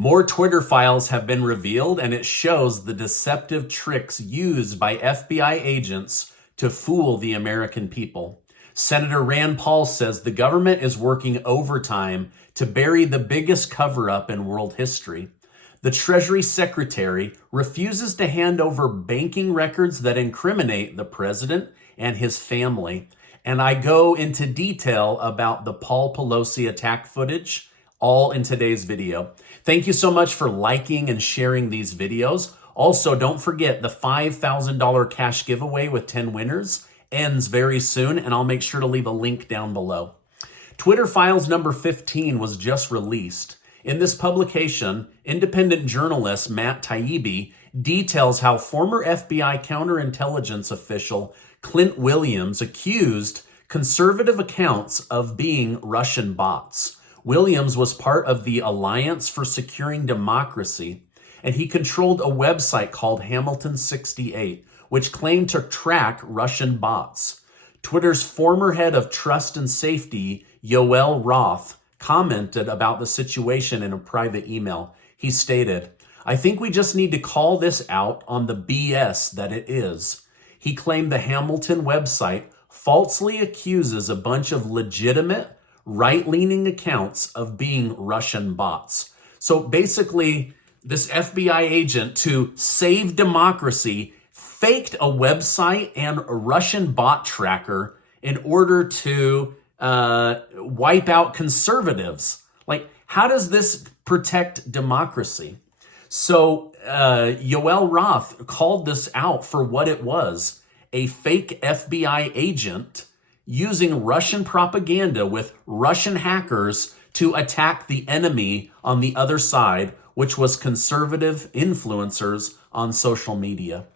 More Twitter files have been revealed, and it shows the deceptive tricks used by FBI agents to fool the American people. Senator Rand Paul says the government is working overtime to bury the biggest cover-up in world history. The Treasury Secretary refuses to hand over banking records that incriminate the president and his family. And I go into detail about the Paul Pelosi attack footage, all in today's video. Thank you so much for liking and sharing these videos. Also, don't forget the $5,000 cash giveaway with 10 winners ends very soon, and I'll make sure to leave a link down below. Twitter Files number 15 was just released. In this publication, independent journalist Matt Taibbi details how former FBI counterintelligence official Clint Williams accused conservative accounts of being Russian bots. Williams was part of the Alliance for Securing Democracy, and he controlled a website called Hamilton 68, which claimed to track Russian bots. Twitter's former head of trust and safety, Yoel Roth, commented about the situation in a private email. He stated, "I think we just need to call this out on the BS that it is." He claimed the Hamilton website falsely accuses a bunch of legitimate right-leaning accounts of being Russian bots. So basically, this FBI agent, to save democracy, faked a website and a Russian bot tracker in order to wipe out conservatives. Like, how does this protect democracy? So Yoel Roth called this out for what it was, a fake FBI agent using Russian propaganda with Russian hackers to attack the enemy on the other side, which was conservative influencers on social media.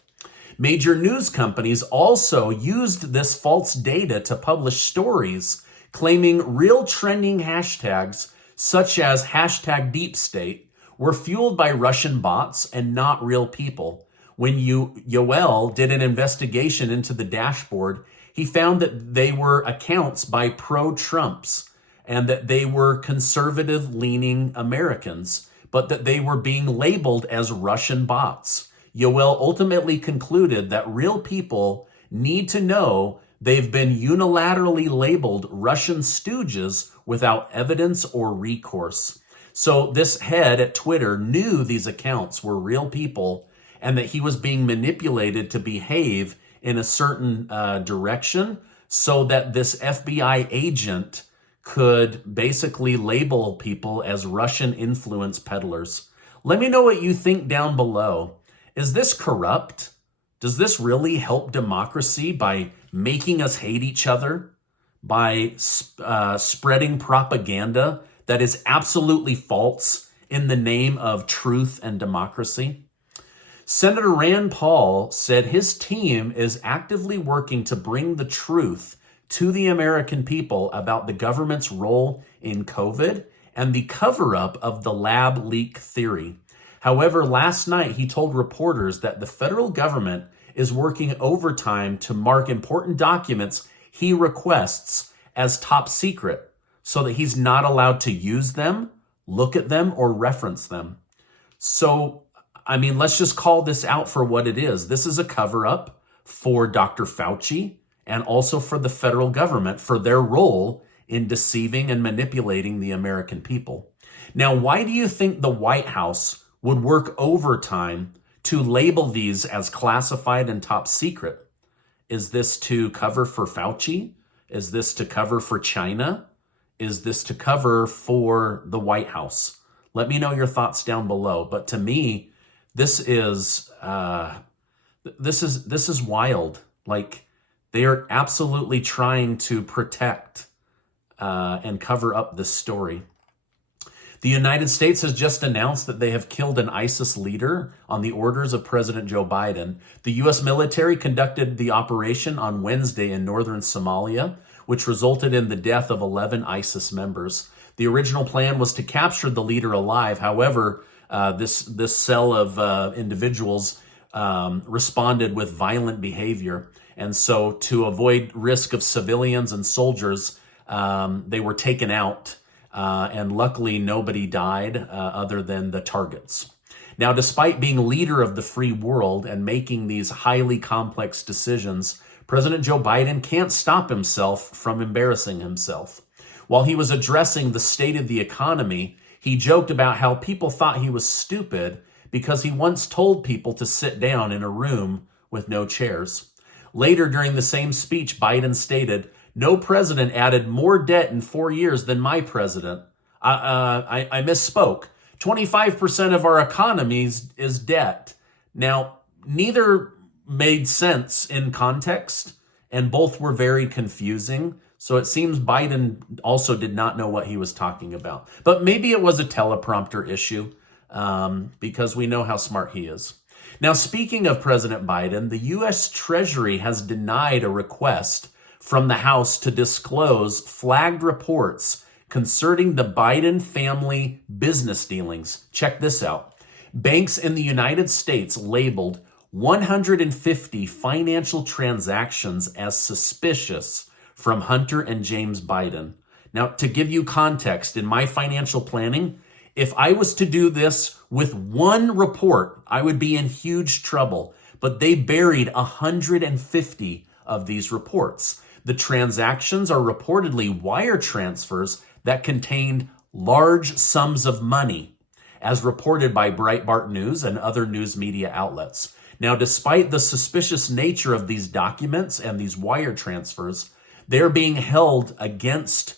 Major news companies also used this false data to publish stories claiming real trending hashtags, such as hashtag deep state, were fueled by Russian bots and not real people. When Yoel did an investigation into the dashboard, he found that they were accounts by pro-Trumps and that they were conservative-leaning Americans, but that they were being labeled as Russian bots. Yoel ultimately concluded that real people need to know they've been unilaterally labeled Russian stooges without evidence or recourse. So this head at Twitter knew these accounts were real people and that he was being manipulated to behave in a certain direction so that this FBI agent could basically label people as Russian influence peddlers. Let me know what you think down below. Is this corrupt? Does this really help democracy by making us hate each other, by spreading propaganda that is absolutely false in the name of truth and democracy? Senator Rand Paul said his team is actively working to bring the truth to the American people about the government's role in COVID and the cover-up of the lab leak theory. However, last night he told reporters that the federal government is working overtime to mark important documents he requests as top secret so that he's not allowed to use them, look at them, or reference them. So, I mean, let's just call this out for what it is. This is a cover-up for Dr. Fauci and also for the federal government for their role in deceiving and manipulating the American people. Now, why do you think the White House would work overtime to label these as classified and top secret? Is this to cover for Fauci? Is this to cover for China? Is this to cover for the White House? Let me know your thoughts down below. But to me, this is wild. Like, they are absolutely trying to protect and cover up this story. The United States has just announced that they have killed an ISIS leader on the orders of President Joe Biden. The U.S. military conducted the operation on Wednesday in northern Somalia, which resulted in the death of 11 ISIS members. The original plan was to capture the leader alive. However, this cell of individuals responded with violent behavior. And so to avoid risk of civilians and soldiers, they were taken out. and luckily nobody died other than the targets. Now, despite being leader of the free world and making these highly complex decisions, President Joe Biden can't stop himself from embarrassing himself. While he was addressing the state of the economy, he joked about how people thought he was stupid because he once told people to sit down in a room with no chairs. Later during the same speech, Biden stated, "No president added more debt in 4 years than my president. I misspoke. 25% of our economy is debt." Now, neither made sense in context, and both were very confusing. So it seems Biden also did not know what he was talking about. But maybe it was a teleprompter issue, because we know how smart he is. Now, speaking of President Biden, the U.S. Treasury has denied a request from the House to disclose flagged reports concerning the Biden family business dealings. Check this out. Banks in the United States labeled 150 financial transactions as suspicious from Hunter and James Biden. Now, to give you context, in my financial planning, if I was to do this with one report, I would be in huge trouble. But they buried 150 of these reports. The transactions are reportedly wire transfers that contained large sums of money, as reported by Breitbart News and other news media outlets. Now, despite the suspicious nature of these documents and these wire transfers, they're being held against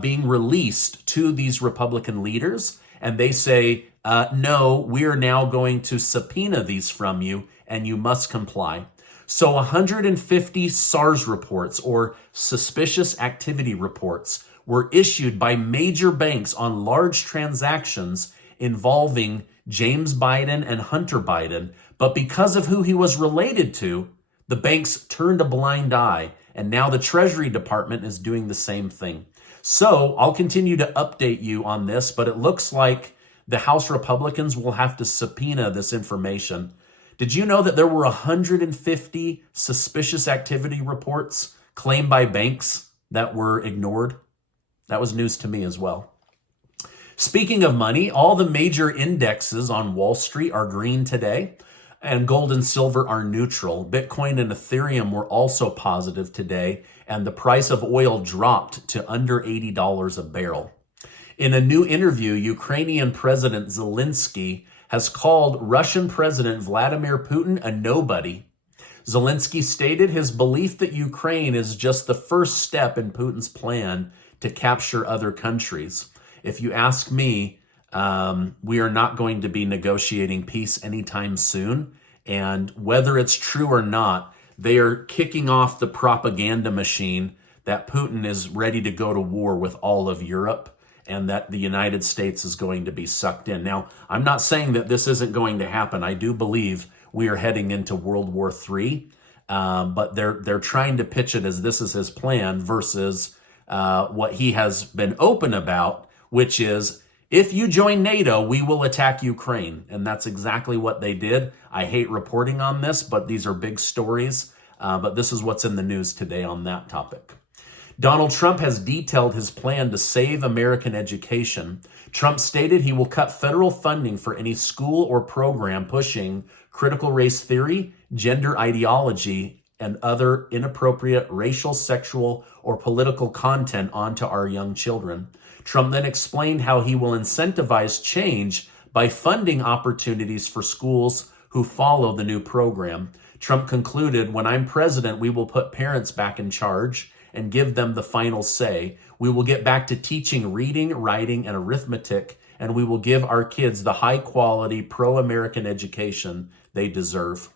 being released to these Republican leaders. And they say, no, we're now going to subpoena these from you and you must comply. So 150 SARS reports, or suspicious activity reports, were issued by major banks on large transactions involving James Biden and Hunter Biden. But because of who he was related to, the banks turned a blind eye. And now the Treasury Department is doing the same thing. So I'll continue to update you on this, but it looks like the House Republicans will have to subpoena this information. Did you know that there were 150 suspicious activity reports claimed by banks that were ignored? That was news to me as well. Speaking of money, all the major indexes on Wall Street are green today, and gold and silver are neutral. Bitcoin and Ethereum were also positive today, and the price of oil dropped to under $80 a barrel. In a new interview, Ukrainian President Zelensky has called Russian President Vladimir Putin a nobody. Zelensky stated his belief that Ukraine is just the first step in Putin's plan to capture other countries. If you ask me, we are not going to be negotiating peace anytime soon. And whether it's true or not, they are kicking off the propaganda machine that Putin is ready to go to war with all of Europe and that the United States is going to be sucked in. Now, I'm not saying that this isn't going to happen. I do believe we are heading into World War III, but they're trying to pitch it as this is his plan versus what he has been open about, which is, if you join NATO, we will attack Ukraine. And that's exactly what they did. I hate reporting on this, but these are big stories. But this is what's in the news today on that topic. Donald Trump has detailed his plan to save American education. Trump stated he will cut federal funding for any school or program pushing critical race theory, gender ideology, and other inappropriate racial, sexual, or political content onto our young children. Trump then explained how he will incentivize change by funding opportunities for schools who follow the new program. Trump concluded, "When I'm president, we will put parents back in charge and give them the final say. We will get back to teaching reading, writing, and arithmetic, and we will give our kids the high-quality, pro-American education they deserve."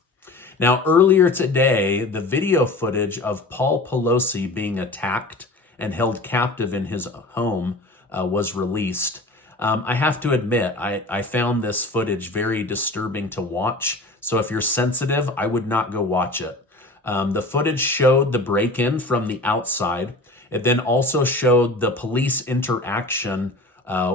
Now, earlier today, the video footage of Paul Pelosi being attacked and held captive in his home was released. I have to admit, I found this footage very disturbing to watch. So if you're sensitive, I would not go watch it. The footage showed the break-in from the outside. It then also showed the police interaction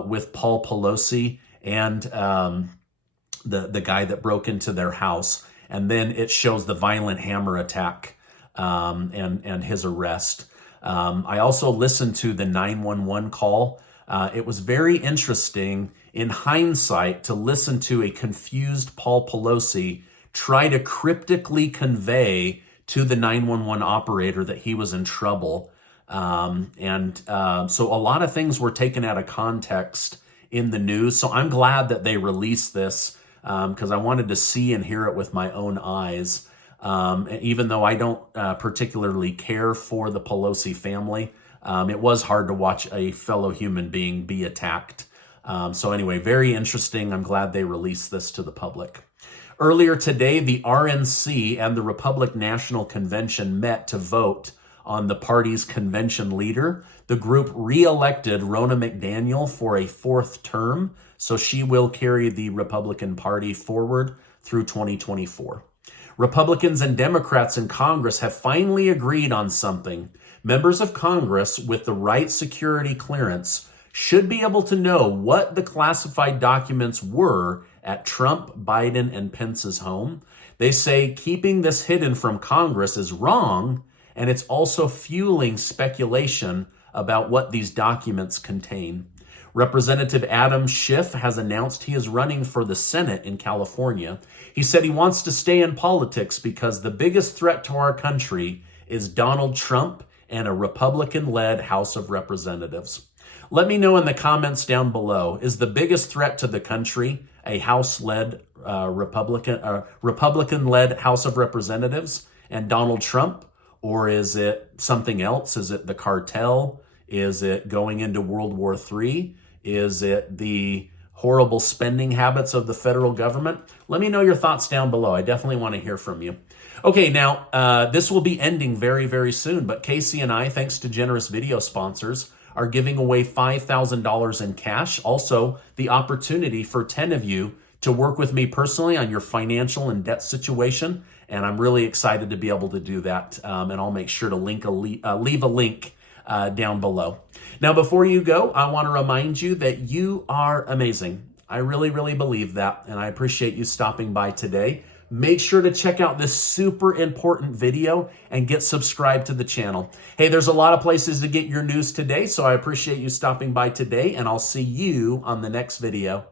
with Paul Pelosi and the guy that broke into their house. And then it shows the violent hammer attack and his arrest. I also listened to the 911 call It was very interesting in hindsight to listen to a confused Paul Pelosi try to cryptically convey to the 911 operator that he was in trouble. So a lot of things were taken out of context in the news. So I'm glad that they released this because I wanted to see and hear it with my own eyes. Even though I don't particularly care for the Pelosi family, it was hard to watch a fellow human being be attacked. So anyway, very interesting. I'm glad they released this to the public. Earlier today, the RNC and the Republican National Convention met to vote on the party's convention leader. The group re-elected Ronna McDaniel for a 4th term, so she will carry the Republican Party forward through 2024. Republicans and Democrats in Congress have finally agreed on something. Members of Congress with the right security clearance should be able to know what the classified documents were at Trump, Biden, and Pence's home. They say keeping this hidden from Congress is wrong, and it's also fueling speculation about what these documents contain. Representative Adam Schiff has announced he is running for the Senate in California. He said he wants to stay in politics because the biggest threat to our country is Donald Trump and a Republican-led House of Representatives. Let me know in the comments down below, is the biggest threat to the country a House-led Republican-led House of Representatives and Donald Trump? Or is it something else? Is it the cartel? Is it going into World War III? Is it the horrible spending habits of the federal government? Let me know your thoughts down below. I definitely want to hear from you. Okay, now this will be ending very, very soon, but Casey and I, thanks to generous video sponsors, are giving away $5,000 in cash. Also, the opportunity for 10 of you to work with me personally on your financial and debt situation. And I'm really excited to be able to do that. And I'll make sure to leave a link down below. Now, before you go, I want to remind you that you are amazing. I really, really believe that. And I appreciate you stopping by today. Make sure to check out this super important video and get subscribed to the channel. Hey, there's a lot of places to get your news today, so I appreciate you stopping by today, and I'll see you on the next video.